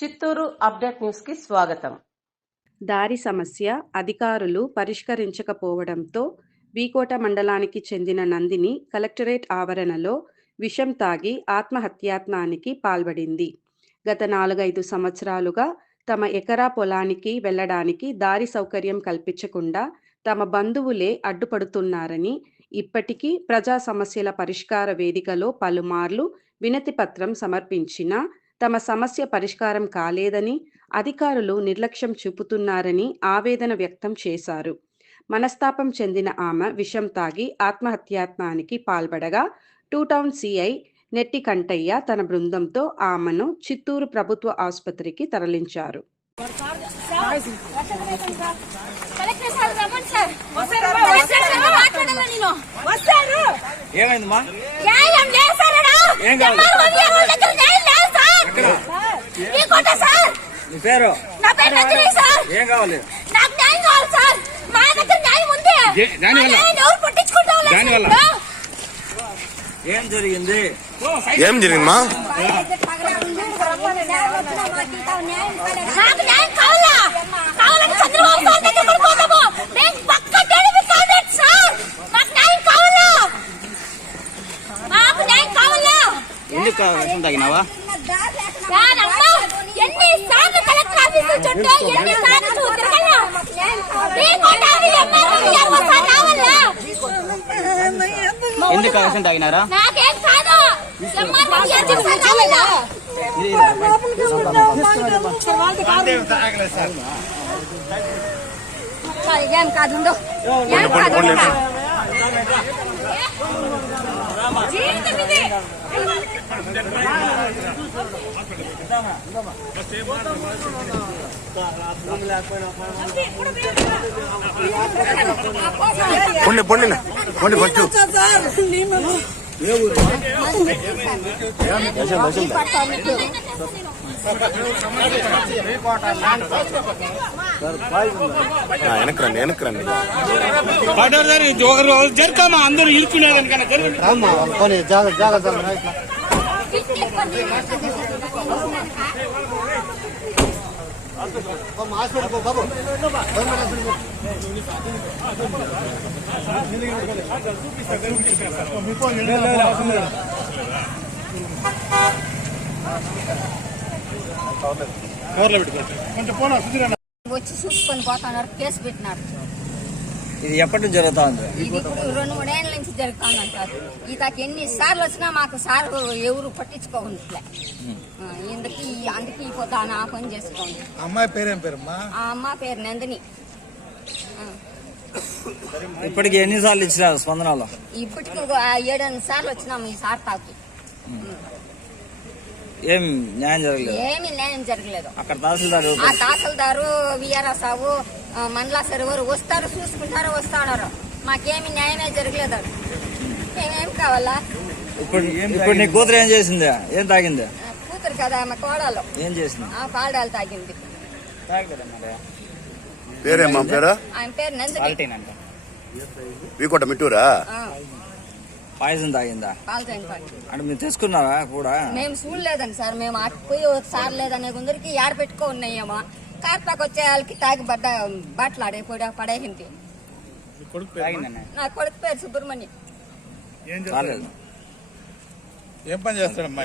Chittoor update న్యూస్కి స్వాగతం. దారి సమస్య అధికారులు పరిష్కరించకపోవడంతో వీకోట మండలానికి చెందిన నందిని కలెక్టరేట్ ఆవరణలో విషం తాగి ఆత్మహత్యాత్నానికి పాల్పడింది. గత నాలుగైదు సంవత్సరాలుగా తమ ఎకరా పొలానికి వెళ్ళడానికి దారి సౌకర్యం కల్పించకుండా తమ బంధువులే అడ్డుపడుతున్నారని ఇప్పటికీ ప్రజా సమస్యల పరిష్కార వేదికలో పలుమార్లు వినతిపత్రం సమర్పించినా తమ సమస్య పరిష్కారం కాలేదని అధికారులు నిర్లక్ష్యం చూపుతున్నారని ఆవేదన వ్యక్తం చేశారు. మనస్తాపం చెందిన ఆమె విషం తాగి ఆత్మహత్యాత్నానికి పాల్పడగా two town CI Netti Kantayya తన బృందంతో ఆమెను చిత్తూరు ప్రభుత్వ ఆసుపత్రికి తరలించారు. కలెక్టర్ సార్ రమ్మని సార్ కలెక్టర్ సార్ మాట్లాడాలా నేను వస్తారు ఏమైందమ్మా న్యాయం లేదు సార్ ఈడ. ఏం కావాలి? ఎంఆర్ఓ వాళ్ళ దగ్గర న్యాయం లేదు సార్ ఈ కోట సార్ నీ పేరు? నా పేరు సార్. ఏం కావాలి? నాకు న్యాయం కావాలి సార్. మా దగ్గర న్యాయం ఉంది. దే- దానివల్ల? మా న్యాయం ఎవరు పట్టించుకుంటాం దానివల్ల? ఇప్పుడు. ఏం జరిగింది? ఏం జరిగిందమ్మా? నాకు న్యాయం కావాలా? కావాలని చంద్రబాబు సార్ దగ్గర కూడా పోతాము నేను పక్క టీడీపీ క్యాండిడేట్ సార్. నాకు న్యాయం కావాలా? నాకు న్యాయం కావాలా? ఎందుకు తాగినావా? ఎన్ని సార్లు కలెక్టర్ ఆఫీసు చుట్టూ ఎన్ని సార్లు తిరగలా? ఎందుకు విషం తాగినారా? నాకేం కాదు. ఏం? కాదు. ఏం కాదు ఉండు. జీవితం ఇది. పొండి పొండి పొండి ఫస్ట్ వెనక్కి రండి. వెనక్కి రండి ఒకరు జరుతామా అందరూ ఇరుక్కునే కనుక వచ్చి చూసుకొని పోతున్నారు కేసు పెట్టినారు. ఇది ఎప్పటి నుంచి జరుగుతా ఉంది ఇది ఇప్పుడు రెండు మూడేళ్ళ నుంచి జరుగుతుందంటారు ఇతకి ఎన్ని సార్లు వచ్చినా మాకు సార్ ఎవరు పట్టించుకోకుండా ఇందుకు అందుకే పొద్దున ఆ పని చేసుకోండి. అమ్మాయి పేరేం పేరమ్మా? ఆ అమ్మ పేరు నందిని. ఇప్పటికి ఎన్నిసార్లు ఇచ్చినారు స్పందనలో? ఇప్పటికి ఏడెనిమిది సార్లు వచ్చినాము ఈ సార్ తాకి. ఏం న్యాయం జరగలేదు? ఏమీ న్యాయం జరగలేదు. అక్కడ తహసీల్దార్ ఆ తహసీల్దారు విఆర్ఎస్ మండలా సర్వరు వస్తారు చూసుకుంటారు వస్తాడారు. మాకేమి న్యాయమే జరగలేదు మేమేం కావాలా? ఇప్పుడు ఇప్పుడు నీ కూతురు ఏం చేసింది? ఏం తాగింది? కూతురు కదా ఆమె కోడలు. ఏం చేసింది? ఆ పాడాలు తాగింది. పేరేమ్మా పేరు ఆయన పేరు? నందిని. వీకోట మిట్టూరా? ఆ, పాయసం తాగిందా. అంటే మీరు తీసుకున్నారా కూడా? మేము చూడలేదండి సార్ మేము అటుపోయి ఒకసారి లేదనే కొందరికి యాడ పెట్టుకో ఉన్నాయేమో. కార్పాకు వచ్చే వాళ్ళకి తాగి పడ్డ బట్టలు ఆడే పడే పడేసింది. నా కొడుకు పేరు సుబ్రహ్మణ్యం. ఏం పని చేస్తాడమ్మా